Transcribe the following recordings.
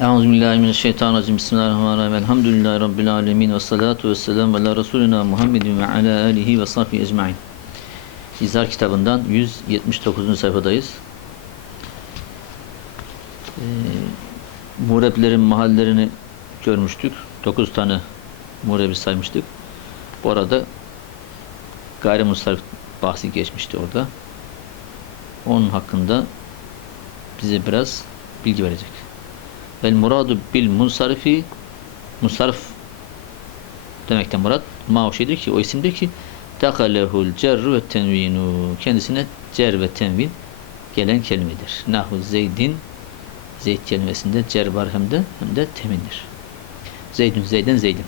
Euzubillahimineşşeytanirracim. Bismillahirrahmanirrahim. Elhamdülillahi Rabbil alemin. Ve salatu ve selamu ala Resulina Muhammedin ve ala alihi ve sahbihi ecma'in. İzhar kitabından 179. sayfadayız. Ee, mureblerin mahallerini görmüştük. 9 tane murebi saymıştık. Bu arada gayrimusarif bahsi geçmişti orada. Onun hakkında bize biraz bilgi verecek. Vel muradu bil munsarifi munsarif demekten murat ma o şeydir ki o isimdir ki takalehul cerru ve tenvinu kendisine cer ve tenvin gelen kelimedir. Nahu zeydin zeyd kelimesinde cer var hem de hem de temindir. Zeydün zeyden zeydin.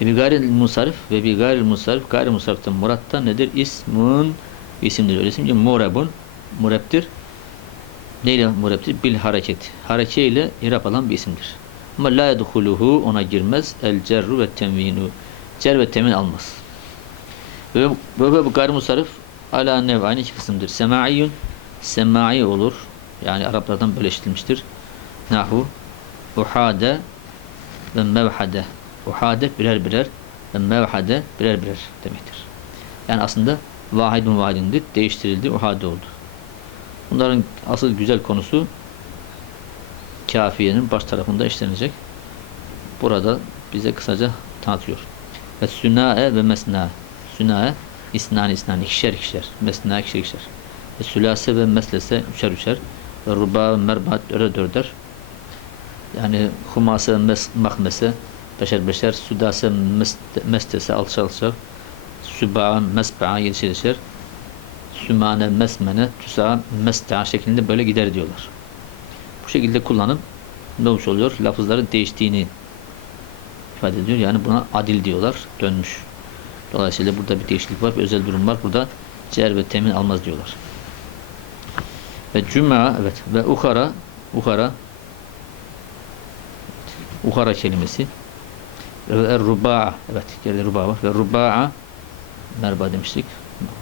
Ve bir gayril musarif ve bir gayril musarif gayril musariften muratta nedir? İsmun isimdir. Öyle isim ki murebun murebdir neyle murebtir? Bil hareket. Hareke ile irap alan bir isimdir. Ama la yedhuluhu ona girmez. El cerru ve temvinu. Cer ve temin almaz. Ve bu gayrimusarif ala nev aynı iki kısımdır. Sema'iyyun semai olur. Yani Araplardan böyle işitilmiştir. Nahu uhade ve mevhade. Uhade birer birer ve mevhade birer birer demektir. Yani aslında vahidun vahidindir. Değiştirildi. Uhade oldu. Bunların asıl güzel konusu kafiyenin baş tarafında işlenecek. Burada bize kısaca tanıtıyor. Ve sünae ve mesna. Sünae isnan isnan ikişer ikişer. Mesna ikişer ikişer. Ve sülase ve meslese üçer üçer. Ve ruba ve merbat dörder dörder. Yani humase mes, mahmese beşer beşer. Sudase mestese alçar alçar. Süba'a mesba'a yedişer yedişer sümane, mesmene, tüsa, mesta şeklinde böyle gider diyorlar. Bu şekilde kullanım ne olmuş oluyor? Lafızların değiştiğini ifade ediyor. Yani buna adil diyorlar. Dönmüş. Dolayısıyla burada bir değişiklik var. Bir özel durum var. Burada cer ve temin almaz diyorlar. Ve cuma evet ve uhara uhara uhara kelimesi ve ruba'a evet geride ruba'a var ve ruba'a merba demiştik.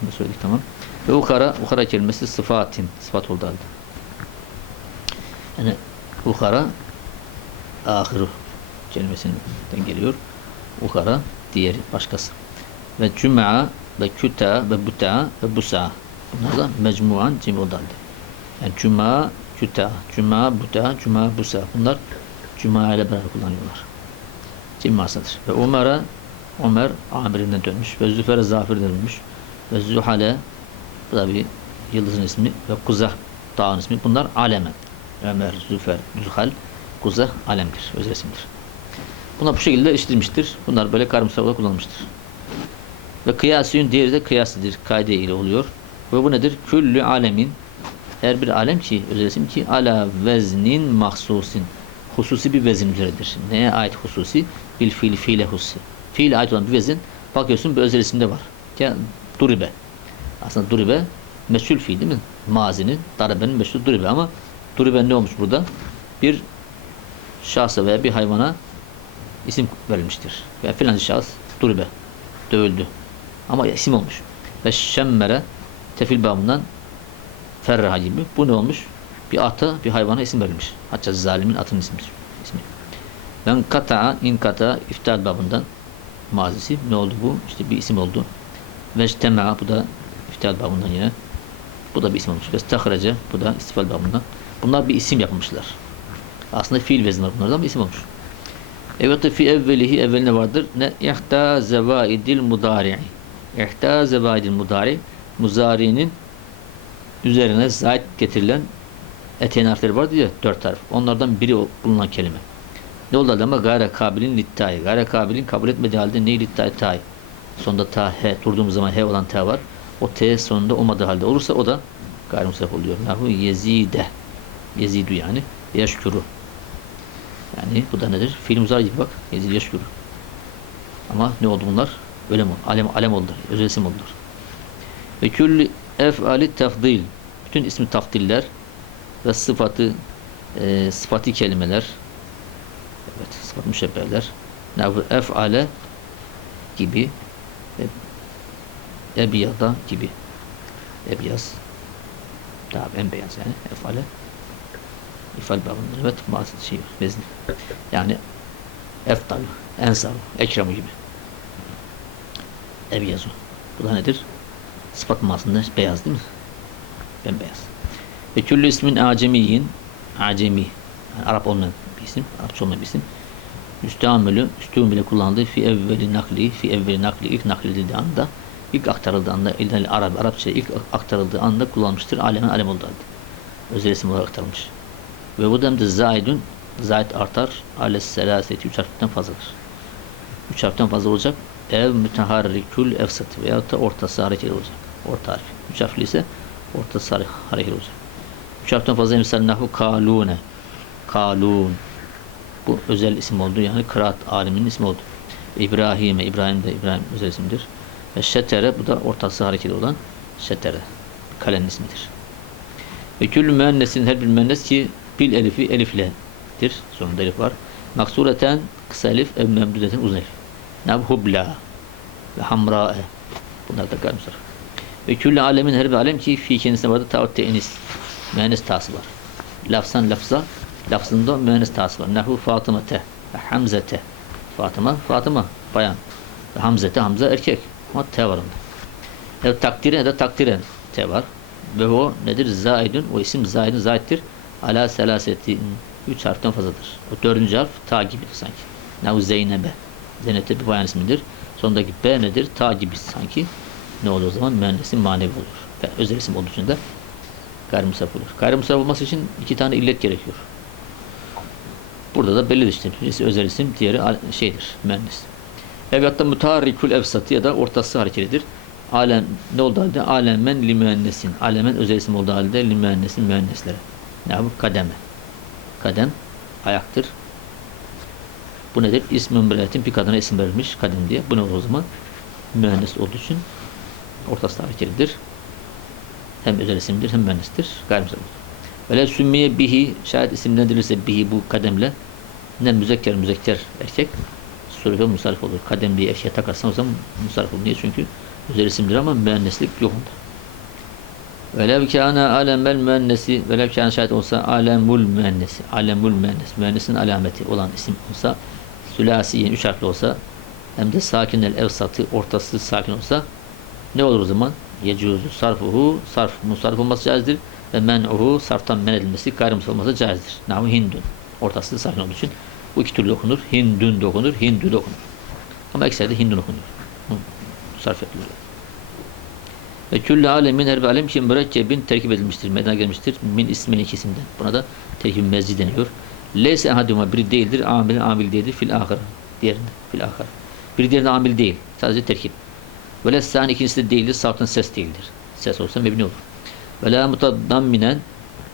Bunu söyledik tamam. Ve ukara, ukara kelimesi sıfatin, sıfat oldu halde. Yani ukara ahiru kelimesinden geliyor. Ukara diğeri başkası. Ve cuma ve küta ve buta ve busa. Bunlar da mecmuan cim oldu halde. Yani cuma, küta, cuma, buta, cuma, busa. Bunlar cuma ile beraber kullanıyorlar. Cim masadır. Ve Umar'a Ömer amirinden dönmüş. Ve Züfer'e zafirden dönmüş. Ve Zühale bu da bir yıldızın ismi ve Kuzah dağın ismi. Bunlar alemen. Ömer, Züfer, Zühal, Kuzah alemdir. Özel isimdir. Bunlar bu şekilde işletilmiştir. Bunlar böyle karımsal olarak kullanılmıştır. Ve kıyasiyün diğeri de kıyasıdır. Kaide ile oluyor. Ve bu nedir? Küllü alemin her bir alem ki, özel isim ki ala veznin mahsusin. Hususi bir vezin üzeridir. Neye ait hususi? Bil fiil fiile hususi. Fiil ait olan bir vezin bakıyorsun bir özel isimde var. Ya duribe. Aslında duribe meşhur fiil değil mi? Mazinin, darabenin meşhur duribe ama duribe ne olmuş burada? Bir şahsa veya bir hayvana isim verilmiştir. Veya filan şahıs duribe. Dövüldü. Ama isim olmuş. Ve şemmere tefil babından ferraha gibi. Bu ne olmuş? Bir ata, bir hayvana isim verilmiş. Hatta zalimin atının ismidir. ismi. Ben kata'a, in kata'a iftar babından mazisi. Ne oldu bu? İşte bir isim oldu. Ve bu da İftial babından yine. Bu da bir isim olmuş. Vestahrece bu da istifal babından. Bunlar bir isim yapmışlar. Aslında fiil vezni var bunlardan bir isim olmuş. Evet fi evvelihi evveline vardır. Ne ihta zevaidil mudari'i. İhta zevaidil mudari muzari'nin üzerine zait getirilen eteğin harfleri vardı ya dört harf. Onlardan biri bulunan kelime. Ne oldu ama gayre kabilin littayı. Gayre kabilin kabul etmediği halde ne littayı tay. Sonunda ta he durduğumuz zaman he olan ta var o T sonunda olmadığı halde olursa o da gayrimusraf oluyor. Nahu yezide. Yezidu yani. Yaşkuru. Yani bu da nedir? Fiil muzar gibi bak. Yezid yaşkuru. Ama ne oldu bunlar? Öyle mi? Alem, alem oldular. Özel isim oldular. Ve külli efali tafdil. Bütün ismi tafdiller ve sıfatı e, sıfatı kelimeler evet sıfat müşebbeler nahu efale gibi ebiyada gibi. Ebiyaz. Daha bembeyaz yani. Efale. İfal babındır. Evet. Bazı şey. Vezni. Yani eftal, ensar, ekrem gibi. Ebyazu. Bu da nedir? Sıfat masında beyaz değil mi? Bembeyaz. Ve küllü ismin acemiyin acemi. Yani Arap olmayan bir isim. Arapça olmayan bir isim. Müsteamülü, üstümüyle kullandığı fi evveli nakli, fi evveli nakli ilk nakledildiği anda, ilk aktarıldığı anda, ilden Arap, Arapça ilk aktarıldığı anda kullanmıştır. Alemen alem oldu. Özel isim olarak aktarılmış. Ve bu demde zaidun, zaid artar, ales selaseti, üç harften fazladır. Üç harften fazla olacak. Ev müteharrikül efsat veyahut da ortası hareketli olacak. Orta harf. Üç harfli ise ortası hare- hareketli olacak. Üç harften fazla misal nahu kalune. Kalun. Bu özel isim oldu. Yani kıraat aliminin ismi oldu. İbrahim'e, İbrahim de İbrahim özel isimdir. Ve şetere, bu da ortası hareketli olan şetere. Kalenin ismidir. Ve küllü müennesin her bir müennes ki bil elifi elifledir. Sonunda elif var. Maksureten kısa elif ev memdudeten uzun elif. Ne bu? Hubla ve hamra'e. Bunlar da sarf. Ve küllü alemin her bir alem ki fi kendisine vardı tavut te'nis. Müennes tası var. Lafzan lafza lafzında müennes tası var. Nehu Fatıma'te ve Hamzete. Fatıma, Fatıma bayan. Hamzete, Hamza erkek. Ama T var onda. Evet takdiren de takdiren T var. Ve o nedir? Zaidun. O isim zaidun zaittir. Ala selasetin. Üç harften fazladır. O dördüncü harf ta gibi sanki. Nehu Zeynebe. Zeynep de bir bayan ismidir. Sondaki B nedir? Ta gibi sanki. Ne olur o zaman? Müennesin manevi olur. Ve özel isim olduğu için de gayrimüsaf olur. Gayrimüsaf olması için iki tane illet gerekiyor. Burada da belli işte. Birisi özel isim, diğeri şeydir, müennes. Evet da mutaharrikül evsatı ya da ortası hareketidir. Alem ne oldu halde? Alemen li müennesin. Alemen özel isim olduğu halde li müennesin müenneslere. Ne bu? Kademe. Kadem ayaktır. Bu nedir? İsmin milletin bir kadına isim verilmiş kadem diye. Bu ne olur o zaman? Müennes olduğu için ortası hareketidir. Hem özel isimdir hem müennestir. Gayrimüsel olur. Vele sümmiye bihi şayet isimlendirilirse bihi bu kademle ne müzekker müzekker erkek sürüfe musarif olur. Kadem diye eşeğe takarsan o zaman musarif olur. Niye? Çünkü özel isimdir ama müenneslik yok onda. Velev kâne alemel müennesi velev kâne şayet olsa alemul müennesi alemul müennes müennesin alameti olan isim olsa sülasiyen üç harfli olsa hem de sakinel evsatı ortası sakin olsa ne olur o zaman? Yecuzu sarfuhu sarf musarif olması caizdir ve men'uhu sarftan men edilmesi gayrimüsel olması caizdir. Nahu hindun. Ortası sakin olduğu için bu iki türlü okunur. Hindun da okunur, hindü de okunur. Ama ekserde hindun okunur. Hı, Sarf edilir. Ve küllü alemin her alem ki mürekkebin terkip edilmiştir, meydana gelmiştir. Min ismin ikisinden. Buna da terkib mezci deniyor. Leyse ahaduma biri değildir, amil amil değildir fil ahir. Diğerinde fil ahir. Biri diğerinde amil değil. Sadece terkip. Ve lessan ikincisi de değildir, sarftan ses değildir. Ses olsa mebni olur. Ve la mutadamminen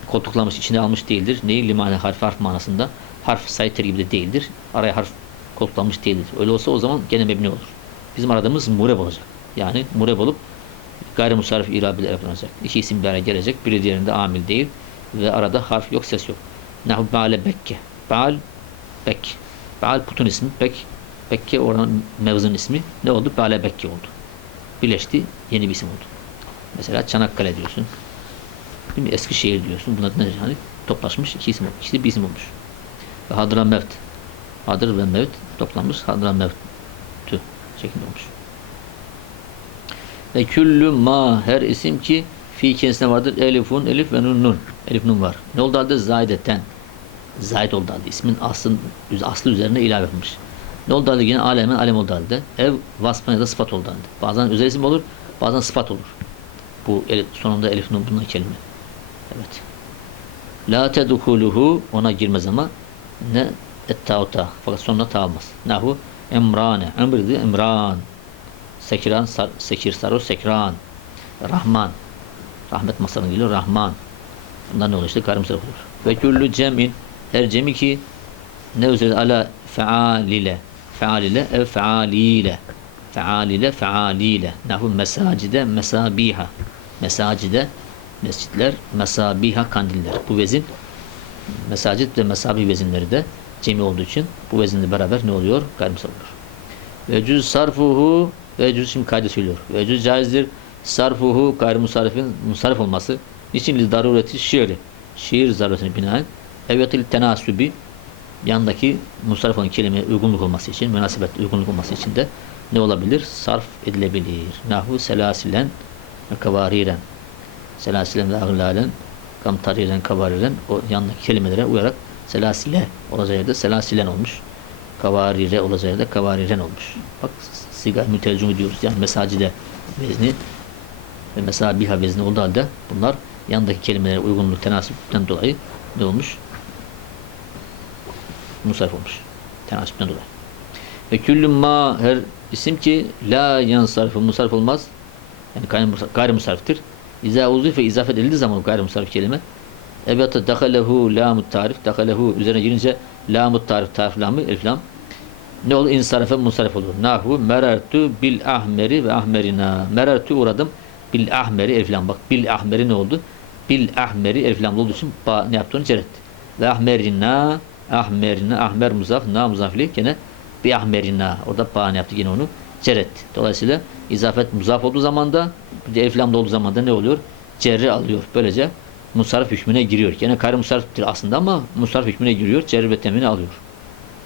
koltuklamış, içine almış değildir. Neyi? Limane harf, harf manasında. Harf sayı terkibi de değildir. Araya harf koltuklamış değildir. Öyle olsa o zaman gene mebni olur. Bizim aradığımız mureb olacak. Yani mureb olup gayrimusarif irabiyle yapılacak. İki isim bir araya gelecek. Biri diğerinde amil değil. Ve arada harf yok, ses yok. Nahu ba'ale bekke. Ba'al bek. Ba'al putun ismi. Bek. Bekke oranın mevzun ismi. Ne oldu? Ba'ale bekke oldu. Birleşti. Yeni bir isim oldu. Mesela Çanakkale diyorsun. Değil mi? Eskişehir diyorsun. Bunlar nedir? Hani toplaşmış iki isim olmuş. İkisi bir isim olmuş. Ve Hadramevt. Hadır ve Mevt toplanmış. Hadramevt tü şeklinde olmuş. Ve küllü ma her isim ki fi kendisine vardır. Elifun, elif ve nun nun. Elif nun var. Ne oldu halde? Zaydeten. Zayd oldu halde. İsmin aslı, aslı üzerine ilave edilmiş. Ne oldu halde? Yine alemen alem oldu halde. Ev vasfına ya da sıfat oldu halde. Bazen özel isim olur, bazen sıfat olur. Bu elif, sonunda elif nun bundan kelime. Evet. La tedhuluhu ona girmez ama ne ettauta fakat sonuna ta almaz. Nahu emrane. Emridi emran. Sekiran, sar, sekir, sarı, sekran. Rahman. Rahmet masalına geliyor. Rahman. Bunlar ne olur işte karımsal olur. Ve küllü cem'in her cemi ki ne üzerinde ala fealile fealile ev fealile fealile fealile nahu mesacide mesabiha mesacide mescitler mesabiha kandiller bu vezin mesacit ve mesabi vezinleri de cemi olduğu için bu vezinle beraber ne oluyor? Gayrimsal olur. Ve sarfuhu ve cüz şimdi kaydı söylüyor. Ve cüz caizdir sarfuhu gayrimusarifin musarif olması. Niçin li darureti şiiri? Şiir zaruretine binaen Evetil tenasubi yandaki musarraf olan kelimeye uygunluk olması için, münasebet uygunluk olması için de ne olabilir? Sarf edilebilir. Nahu selasilen ve kavariren. Selasilen ve aglalen kamtariren kavariren o yandaki kelimelere uyarak selasile olacağı yerde selasilen olmuş. Kavarire olacağı yerde kavariren olmuş. Bak siga mütercüm diyoruz. Yani mesacide vezni ve mesela biha vezni olduğu halde bunlar yandaki kelimelere uygunluk tenasüpten dolayı ne olmuş? Musarrif olmuş. Tenasüpten dolayı. Ve küllü ma her isim ki la yansarfı musarrif olmaz. Yani gayri- gayrimusarriftir. İza uzife izafet edildiği zaman o gayrimusarrif kelime Evet dakalehu lamut tarif dakalehu üzerine girince lamut tarif tarif lamı elif lam ne olur insarife musarif olur. Nahu merertu bil ahmeri ve ahmerina. Merertu uğradım bil ahmeri elif lam. Bak bil ahmeri ne oldu? Bil ahmeri elif lam olduğu için ba, ne yaptı onu ceretti. Ve ahmerina ahmerina ahmer muzaf na muzafli gene bi ahmerina. Orada ba ne yaptı yine onu ceretti. Dolayısıyla izafet muzaf olduğu zaman da bir de elif lam da olduğu zaman da ne oluyor? Cerri alıyor. Böylece musarrif hükmüne giriyor. Gene gayri musarriftir aslında ama musarrif hükmüne giriyor. Cerri ve temini alıyor.